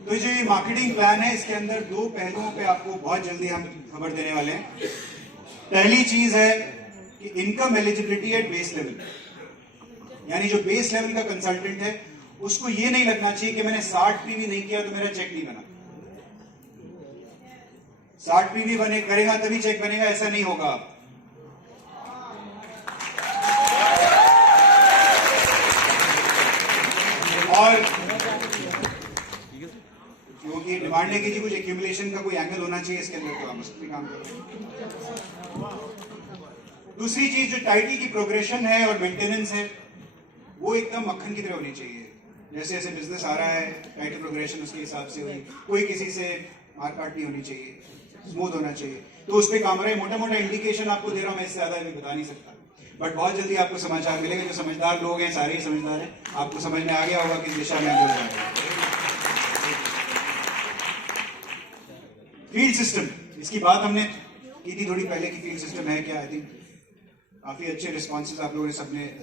तो जो ये मार्केटिंग प्लान है इसके अंदर दो पहलुओं पे आपको बहुत जल्दी हम खबर देने वाले हैं। पहली चीज है कि income eligibility at base level, यानी जो बेस लेवल का कंसल्टेंट है उसको ये नहीं लगना चाहिए कि मैंने 60 पीवी नहीं किया तो मेरा चेक नहीं बना। 60 पीवी बने करेगा तभी चेक बनेगा, ऐसा नहीं होगा। और क्योंकि डिमांड है कि जी कुछ एक्यूमुलेशन का कोई एंगल होना चाहिए इसके अंदर, तो हम उस पर काम करें। दूसरी चीज जो टाइटल की प्रोग्रेशन है और मेंटेनेंस है वो एकदम मक्खन की तरह होनी चाहिए। जैसे जैसे बिजनेस आ रहा है टाइटल प्रोग्रेशन उसके हिसाब से हुई, कोई किसी से मार काट नहीं होनी चाहिए, स्मूथ होना चाहिए। तो उस पर काम हो रहा है। मोटा मोटा इंडिकेशन आपको दे रहा हूं, मैं इससे ज्यादा अभी बता नहीं सकता, बट बहुत जल्दी आपको समाचार मिलेगा। जो समझदार लोग हैं सारे ही समझदार हैं, आपको समझ में आ गया होगा किस दिशा में बोल रहा है। फील्ड सिस्टम, इसकी बात हमने की थी थोड़ी पहले की फील्ड सिस्टम है क्या। आई थिंक काफी अच्छे रिस्पॉन्सेज आप लोगों ने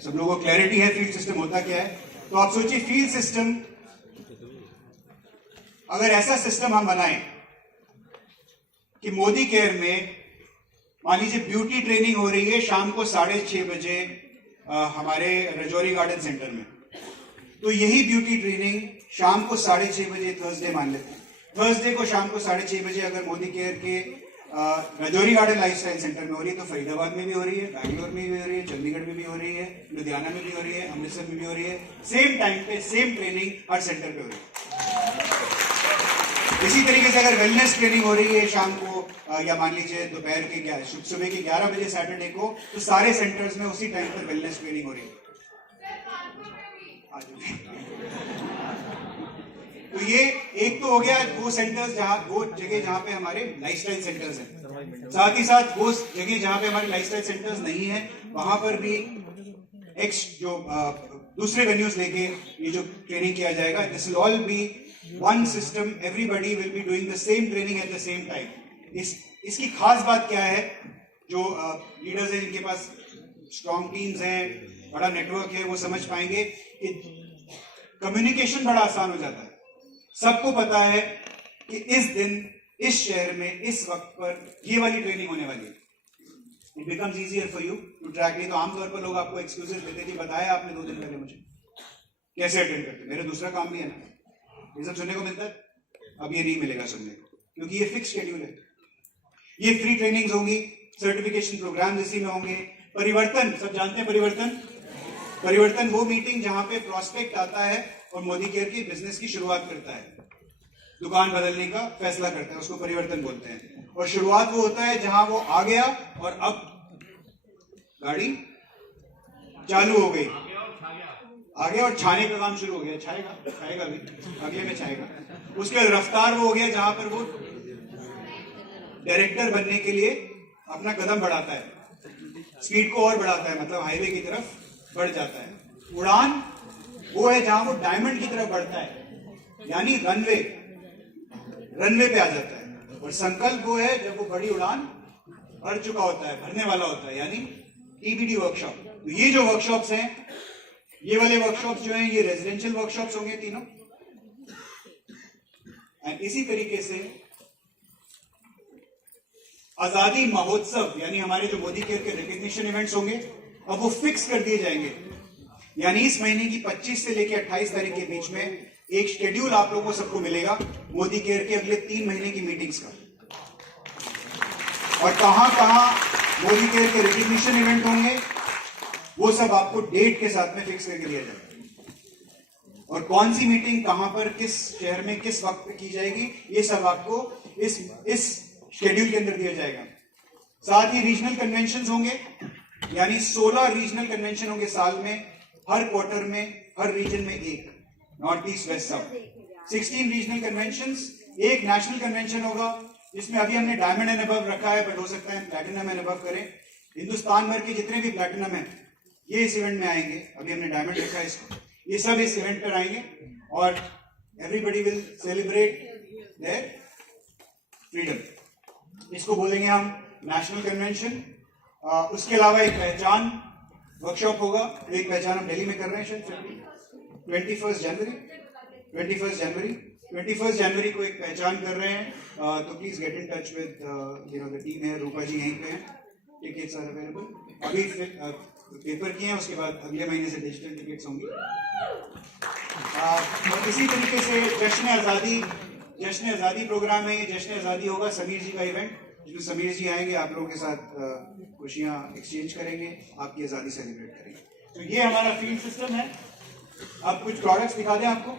सब लोगों को क्लैरिटी है फील्ड सिस्टम होता क्या है। तो आप सोचिए फील्ड सिस्टम, अगर ऐसा सिस्टम हम बनाएं कि मोदी केयर में मान लीजिए ब्यूटी ट्रेनिंग हो रही है शाम को 6:30 बजे हमारे रजौरी गार्डन सेंटर में, तो यही ब्यूटी ट्रेनिंग शाम को 6:30 बजे थर्सडे मान लेते हैं, थर्सडे को शाम को 6:30 बजे अगर मोदी केयर के रजौरी गार्डन लाइफस्टाइल सेंटर में हो रही है, तो फरीदाबाद में भी हो रही है, बैंगलोर में भी हो रही है, चंडीगढ़ में भी हो रही है, लुधियाना में भी हो रही है, अमृतसर में भी हो रही है। सेम टाइम पे सेम ट्रेनिंग हर सेंटर पे हो रही है। इसी तरीके से अगर वेलनेस ट्रेनिंग हो रही है शाम को या मान लीजिए दोपहर के सुबह के 11 बजे सैटरडे को, तो सारे सेंटर्स में उसी टाइम पर वेलनेस ट्रेनिंग हो रही है। तो ये एक तो हो गया वो सेंटर्स जहां, वो जगह जहां पे हमारे लाइफस्टाइल सेंटर्स हैं। साथ ही साथ वो जगह जहां पे हमारे लाइफस्टाइल सेंटर्स नहीं है वहां पर भी जो दूसरे वेन्यूज लेके ये जो ट्रेनिंग किया जाएगा, this will all B one system, everybody will be doing the same training at the same time. इसकी खास बात क्या है, जो लीडर्स हैं जिनके पास स्ट्रॉन्ग टीम्स हैं, बड़ा नेटवर्क है, वो समझ पाएंगे कि कम्युनिकेशन बड़ा आसान हो जाता है। सबको पता है कि इस दिन इस शहर में इस वक्त पर ये वाली ट्रेनिंग होने वाली है। It becomes easier for you to track. नहीं तो आमतौर पर लोग आपको एक्सक्यूजेस देते थे, बताया आपने 2 दिन पहले मुझे, कैसे अटेंड करते, मेरा दूसरा काम भी है ना, ये सब सुनने को मिलता है। अब ये नहीं मिलेगा सुनने को, क्योंकि ये फिक्स शेड्यूल है। ये फ्री ट्रेनिंग्स होंगी, सर्टिफिकेशन प्रोग्राम इसी में होंगे। परिवर्तन, सब जानते हैं परिवर्तन वो मीटिंग जहां पे प्रोस्पेक्ट आता है और मोदी केयर की बिजनेस की शुरुआत करता है, दुकान बदलने का फैसला करता है, उसको परिवर्तन बोलते हैं। और शुरुआत वो होता है जहां वो आ गया और अब गाड़ी चालू हो गई, आ गया और छाने का काम शुरू हो गया। छाएगा भी, अगले में छाएगा। उसके बाद रफ्तार वो हो गया जहां पर वो डायरेक्टर बनने के लिए अपना कदम बढ़ाता है, स्पीड को और बढ़ाता है, मतलब हाईवे की तरफ बढ़ जाता है। उड़ान वो है जहां वो डायमंड की तरफ बढ़ता है, यानी रनवे पे आ जाता है। और संकल्प वो है जब वो बड़ी उड़ान भर चुका होता है, भरने वाला होता है, यानी टीबीडी वर्कशॉप। तो ये जो वर्कशॉप्स हैं, ये वाले वर्कशॉप्स जो हैं, ये रेजिडेंशियल वर्कशॉप्स होंगे तीनों। एंड इसी तरीके से आजादी महोत्सव, यानी हमारे जो मोदी केयर के रिकग्निशन इवेंट्स होंगे, अब वो फिक्स कर दिए जाएंगे। यानी इस महीने की 25 से लेकर 28 तारीख के बीच में एक शेड्यूल आप लोगों को सबको मिलेगा मोदी केयर के अगले 3 महीने की मीटिंग्स का, और कहां मोदी केयर के रिकग्निशन इवेंट होंगे वो सब आपको डेट के साथ में फिक्स करके दिया जाएगा। और कौन सी मीटिंग कहां पर, किस शहर में, किस वक्त पे की जाएगी, ये सब आपको इस शेड्यूल के अंदर दिया जाएगा। साथ ही रीजनल कन्वेंशन होंगे, यानी 16 रीजनल कन्वेंशन होंगे साल में, हर क्वार्टर में, हर रीजन में एक, north east west south. 16 regional conventions, एक नेशनल कन्वेंशन होगा जिसमें अभी हमने डायमंड एंड अबव रखा है, बट हो सकता है प्लैटिनम एंड अबव करें। हिंदुस्तान भर के जितने भी प्लैटिनम है ये इस इवेंट में आएंगे। अभी हमने डायमंड रखा है इसको, ये सब इस इवेंट पर आएंगे और everybody will celebrate their freedom. इसको बोलेंगे हम नेशनल कन्वेंशन। उसके अलावा एक पहचान वर्कशॉप होगा, एक पहचान हम दिल्ली में कर रहे हैं शायद 21 जनवरी 21 जनवरी को एक पहचान कर रहे हैं, तो please get in touch with the team है, रूपा जी यहीं पे हैं, टिकट्स आर अवेलेबल। अभी पेपर किए हैं, उसके बाद अगले महीने से डिजिटल टिकट्स होंगी। और इसी तरीके से जश्न आज़ादी प्रोग्राम है, जश्न आज़ादी होगा समीर जी का इवेंट, जिसमें समीर जी आएंगे, आप लोगों के साथ खुशियां एक्सचेंज करेंगे, आपकी आज़ादी सेलिब्रेट करेंगे। तो ये हमारा फील्ड सिस्टम है। अब कुछ प्रोडक्ट्स दिखा दें आपको।